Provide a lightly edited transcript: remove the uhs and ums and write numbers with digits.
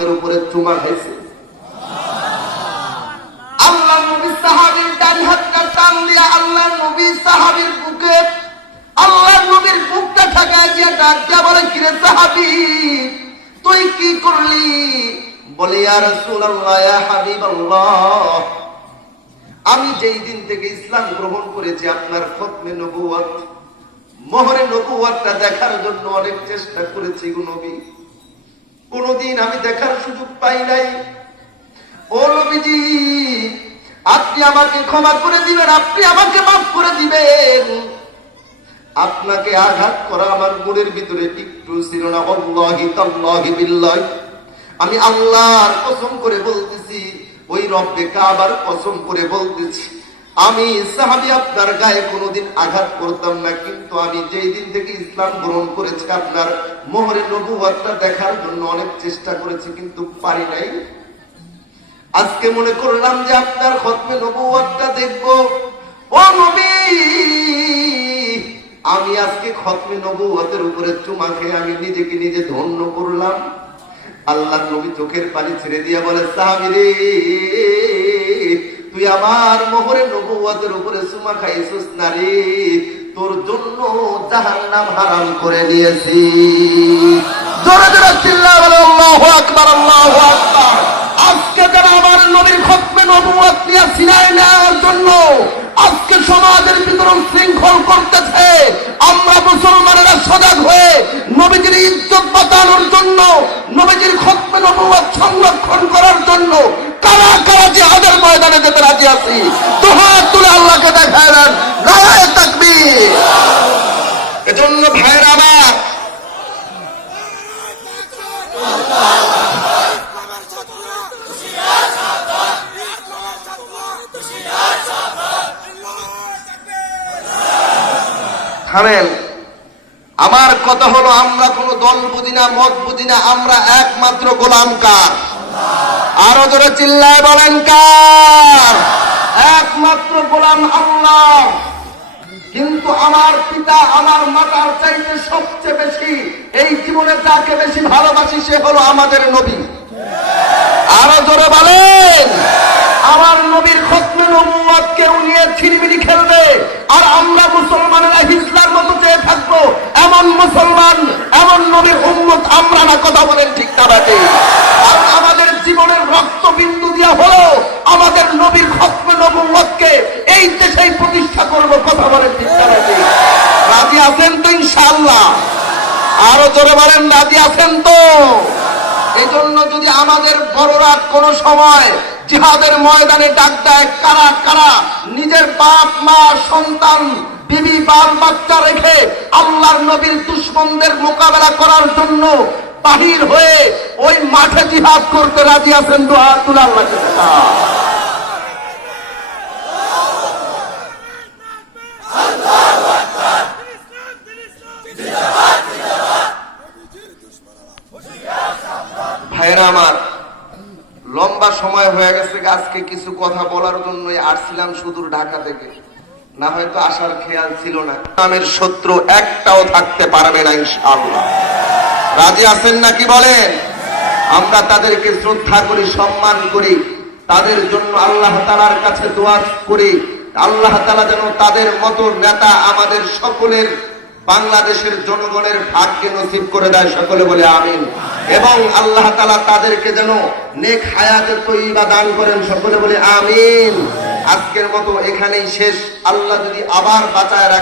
নবুয়তের উপরে চুমা খাইছে। আল্লাহ নবী সাহাবীর ডান হাতটা টান দিয়া আল্লাহ নবী সাহাবীর বুকে, আল্লাহ নবীর বুকটা ঠেকায় দিয়ে ডাক দিয়া বলে, কিরে সাহাবী তুই কি করলি? বলে, ইয়া রাসূলুল্লাহ, ইয়া হাবিবাল্লাহ, আমি যেই দিন থেকে ইসলাম গ্রহণ করেছি আপনার খতমে নবুয়ত, মোহরে নবুয়তটা দেখার জন্য অনেক চেষ্টা করেছি গো নবী, কোনদিন আমি দেখার সুযোগ পাই নাই। ও নবীজি, আপনি আমাকে ক্ষমা করে দিবেন, আপনি আমাকে মাফ করে দিবেন। আপনাকে আঘাত করা আমার মনের ভিতরে একটু ছিল না। আল্লাহি তাল্লাহি বিল্লাহ, আমি আল্লাহর কসম করে বলতেছি, ওই রব্বে কাবার কসম করে বলতেছি, আমি সাহাবী আপনার গায়ে কোনোদিন আঘাত করতাম না, কিন্তু আমি যেই দিন থেকে ইসলাম গ্রহণ করেছি আপনার মোহরে নবুয়তটা দেখার জন্য অনেক চেষ্টা করেছি, কিন্তু পারি নাই। আজকে মনে করলাম যে আপনার খতমে নবুয়তটা দেখব। ও নবী, আমি আজকে খতমে নবুয়তের উপরে চুমা খেয়ে আমি নিজেকে নিজে ধন্য করলাম। আল্লাহ নবী চোখের পানি ছেড়ে দিয়ে বলে, সাহাবী রে, তুই আমার মোহরে নবুয়তের উপরে চুমা খাইছিস না রে, তোর জন্য জাহান্নাম হারাম করে দিয়েছি। জোরে জোরে চিল্লা বলে আল্লাহু আকবার, আল্লাহু আকবার। আজকে যারা আমার নবীর খতমে নবুয়ত নিয়ে ছিনাই নেওয়ার জন্য আজকে সমাজের ভিতরে শৃঙ্খল করতেছে, আমরা মুসলমানেরা সজাগ হয়ে নবীজির ইজ্জত বাঁচানোর জন্য, নবীজির খতমে নবুয়ত সংরক্ষণ করার জন্য কারা কারা জিহাদের ময়দানে যেতে রাজি আছি, দুহাত তুলে আল্লাহকে দেখায় দেন, নারায়ে তাকবীর। এজন্য ভাইরা আমার, থামেন। আমার কথা হলো, আমরা কোনো দল বুঝি না, মত বুঝি না, আমরা একমাত্র গোলাম কার? আরো জোরে চিল্লায় বলেন কার? একমাত্র গোলাম আল্লাহ। কিন্তু আমার পিতা আমার মাতার চাইতে সবচেয়ে বেশি এই জীবনে যাকে বেশি ভালোবাসি সে হলো আমাদের নবী। আরো জোরে বলেন। আমার নবীর খতমে নবুয়ত কেউ নিয়ে ছিনিমিনি খেলবে আর আমরা মুসলমানেরা হিজলার মতো চেয়ে থাকবো, এমন মুসলমান, এমন নবীর উম্মত আমরা না। কথা বলেন ঠিক না বাকি? আর আমাদের জীবনের রক্তবিন্দু দিয়া হলো আমাদের নবীর খতমে নবুয়তকে এই দেশেই প্রতিষ্ঠা করব। কথা বলেন ঠিক না বাকি? রাজি আছেন তো ইনশাআল্লাহ? আরো জোরে বলেন, রাজি আছেন তো? এই জন্য যদি আমাদের বড়রা কোন সময় জিহাদের ময়দানে ডাক দেয়, কারা কারা নিজের বাপ মা সন্তান বিবি বাল বাচ্চা রেখে আল্লাহর নবীর দুশমনদের মোকাবেলা করার জন্য বাহির হয়ে ওই মাঠে জিহাদ করতে রাজি আছেন? দোয়া তুলে আল্লাহকে ভাইরা আমার। লম্বা সময় হয়ে গেছে, আজকে কিছু কথা বলার জন্য আসছিলাম সুদূর ঢাকা থেকে, না হয়তো আসার খেয়াল ছিল না। ইসলামের শত্রু একটাও থাকতে পারবে না ইনশাআল্লাহ। রাজি আছেন নাকি বলেন? আমরা তাদেরকে শ্রদ্ধা করি, সম্মান করি, তাদের জন্য আল্লাহ তাআলার কাছে দোয়া করি, আল্লাহ তাআলা যেন তাদের মতো নেতা আমাদের সকলের বাংলাদেশের জনগণের ভাগ্যে নসিব করে দেয়। সকলে বলে আমিন। এবং আল্লাহ তাআলা তাদেরকে যেন নেক হায়াতে তয়্যিবা দান করেন। সকলে বলে আমিন। আজকের মতো এখানেই শেষ। আল্লাহ যদি আবার বাঁচায় রাখে